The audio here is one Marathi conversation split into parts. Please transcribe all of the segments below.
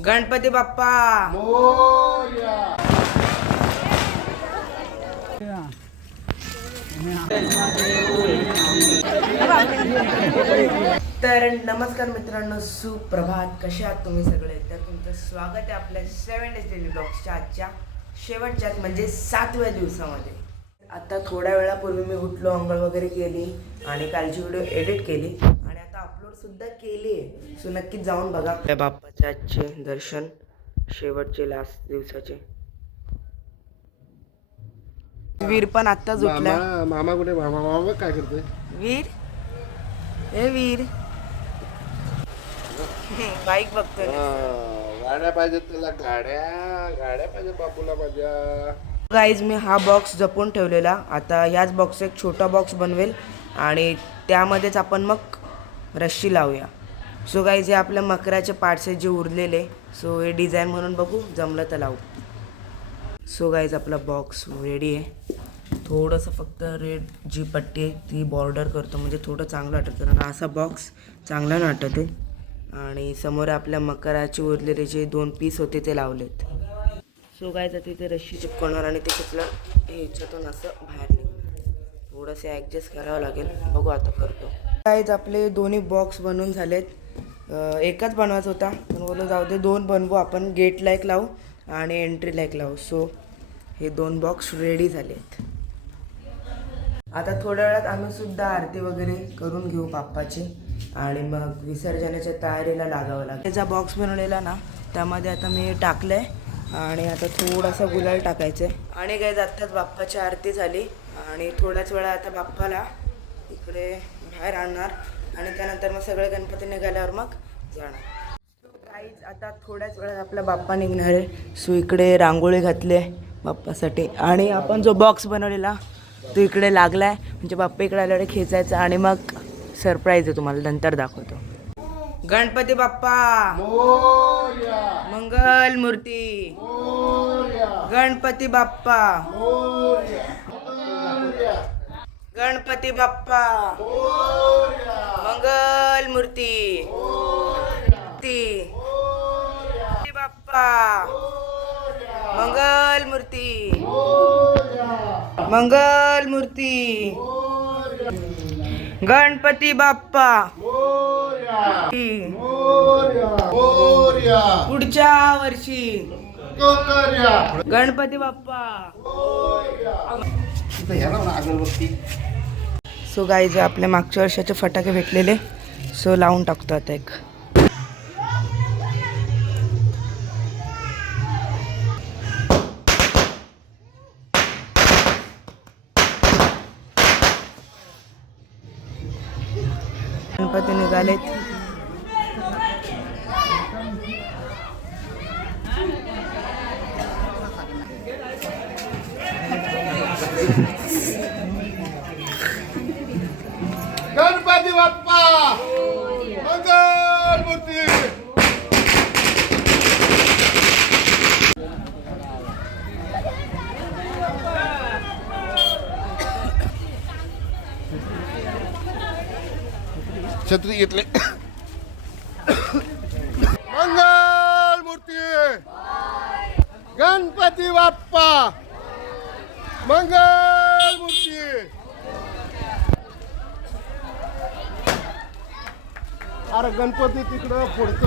गणपती बाप्पा. तर नमस्कार मित्रांनो सुप्रभात. कसे आहात तुम्ही सगळे? तर तुमचं स्वागत आहे आपल्या सेवन डेज डेली ब्लॉग्सच्या आजच्या शेवटच्या म्हणजे सातव्या दिवसामध्ये. आता थोड्या वेळापूर्वी मी उठलो अंघोळ वगैरे केली आणि कालची व्हिडिओ एडिट केली. सुद्धा केली आहे. सो नक्कीच जाऊन बघा. आपल्या बाप्पाचे आजचे दर्शन शेवटचे लास्ट दिवसाचे. वीर पण आत्ताच उठला मामा मामा कुठे? मामा मामा काय करतोय? वीर? ए वीर. बाईक बघतोय. गाड्या पाहिजेत त्याला गाड्या गाड्या पाहिजे बापूला माझ्या. गाईज मी हा बॉक्स जपून ठेवलेला. आता ह्याच बॉक्स एक छोटा बॉक्स बनवेल. आणि त्यामध्येच आपण मग रश्शी लावूया. सो गाईज हे आपल्या मकराचे पार्ट्स आहेत जे उरलेले सो हे डिझाईन म्हणून बघू जमलं तर लावू. सो गाईज आपला बॉक्स रेडी आहे. थोडंसं फक्त रेड जी पट्टी आहे ती बॉर्डर करतो. म्हणजे थोडं चांगलं वाटत. कारण असा बॉक्स चांगला नाटत आहे. आणि समोर आपल्या मकराचे उरलेले जे दोन पीस होते ते लावलेत. सो गायचं तिथे रश्शी चिपकवणार आणि ते कुठलं ह्याच्यातून असं बाहेर निघणार. थोडंसं ॲडजस्ट करावं लागेल. बघू आता करतो. काहीच आपले दोन्ही बॉक्स बनवून झालेत. एकच बनवायचा होता. पण बोलून जाऊ दे दोन बनवू आपण. गेटला एक लावू आणि एंट्रीला एक लावू. सो हे दोन बॉक्स रेडी झालेत. आता थोड्या वेळात आम्ही सुद्धा आरती वगैरे करून घेऊ बाप्पाची. आणि मग विसर्जनाच्या तयारीला लागावं लागेल. त्याचा बॉक्स बनवलेला ना त्यामध्ये आता मी टाकलं आहे आणि आता थोडासा गुलाल टाकायचं आहे आणि काय आत्ताच बाप्पाची आरती झाली. आणि थोड्याच वेळा आता बाप्पाला इकडे बाहेर आणणार आणि त्यानंतर मग सगळे गणपती निघाल्यावर मग जाणार. काहीच आता थोड्याच वेळात आपला बाप्पा निघणार आहे. सो इकडे रांगोळी घातली आहे बाप्पासाठी. आणि आपण जो बॉक्स बनवलेला तो इकडे लागलाय. म्हणजे बाप्पा इकडे आल्यावर खेचायचा आणि मग सरप्राईज आहे तुम्हाला नंतर दाखवतो. गणपती बाप्पा! मंगल मूर्ती! गणपती बाप्पा! गणपती बाप्पा. मंगल मूर्ती. बाप्पा. मंगल मूर्ती. मंगल मूर्ती. गणपती बाप्पा. पुढच्या वर्षी. गणपती बाप्पा. सो गाईज आपल्या मागच्या वर्षाचे फटाके भेटलेले. सो लावून टाकतो आता एक. गणपती निघालेत. गणपती बाप्पा! मंगल मूर्ती छत्री घेतले. मंगल मूर्ती गणपती बाप्पा! मंगल मूर्ती. अरे गणपती तिकडं फोडतो.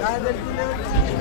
काय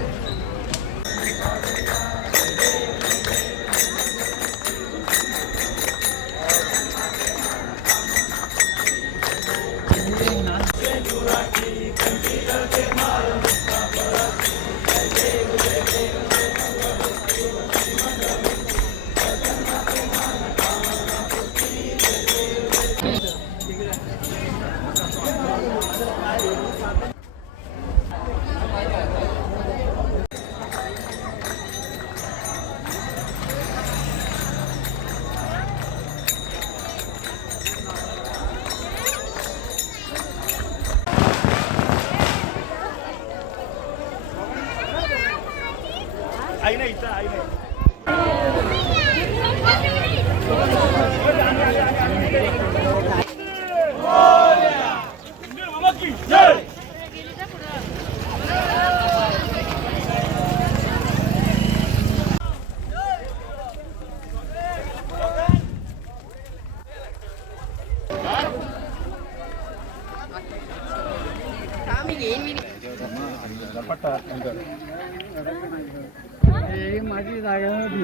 माझी जागा होती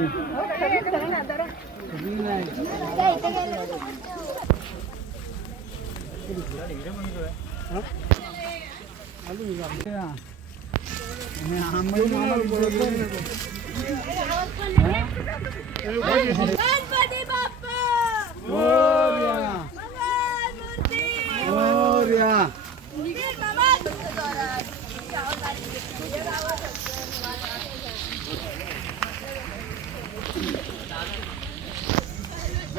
गणपती बाप्पा! हो.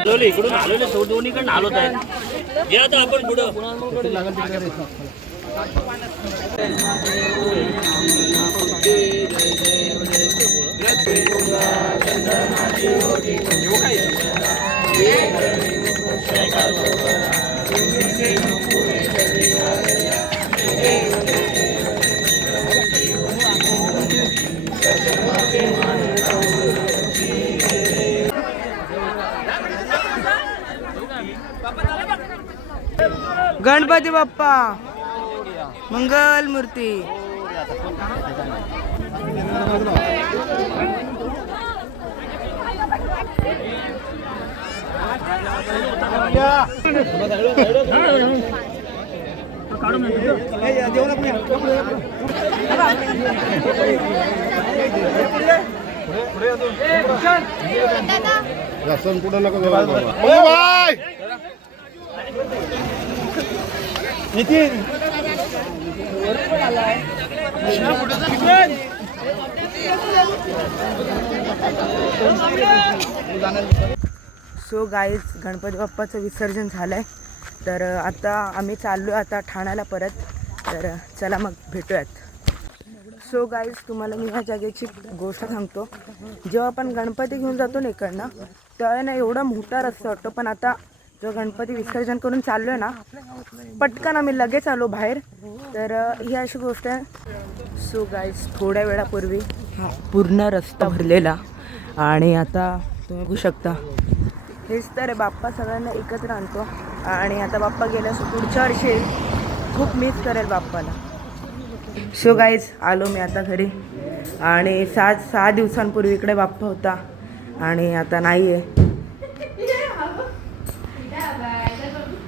आलोले इकडून आलोले तो दोन्हीकडनं आलोत आहेत या तर आपण पुढं गणपती बाप्पा. मंगल मूर्ती लसूण कुठं नको नितीन. सो गाईज गणपती बाप्पाचं विसर्जन झालं आहे तर आता आम्ही चाललो आहे आता ठाण्याला परत. तर चला मग भेटूयात. सो गाईज तुम्हाला मी ह्या जागेची गोष्ट सांगतो. जेव्हा आपण गणपती घेऊन जातो ना इकडनं तेव्हा ना एवढा मोठा रस्ता वाटतो पण आता जो गणपती विसर्जन करून चाललो आहे ना पटकन आम्ही लगेच आलो बाहेर. तर ही अशी गोष्ट आहे. सो गाईज थोड्या वेळापूर्वी पूर्ण रस्ता भरलेला आणि आता तुम्ही बघू शकता. हेच तर आहे बाप्पा सगळ्यांना एकत्र आणतो. आणि आता बाप्पा गेल्या पुढच्या वर्षी खूप मिस करेल बाप्पाला. सो गाईज आलो मी आता घरी. आणि सात सहा दिवसांपूर्वी इकडे बाप्पा होता. आणि आता नाही आहे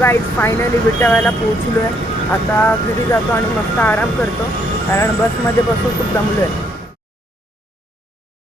गाईज फायनली विटाव्याला पोहोचलो आहे आता घरी जातो आणि मस्त आराम करतो. कारण बसमध्ये बसून खूप दमलो आहे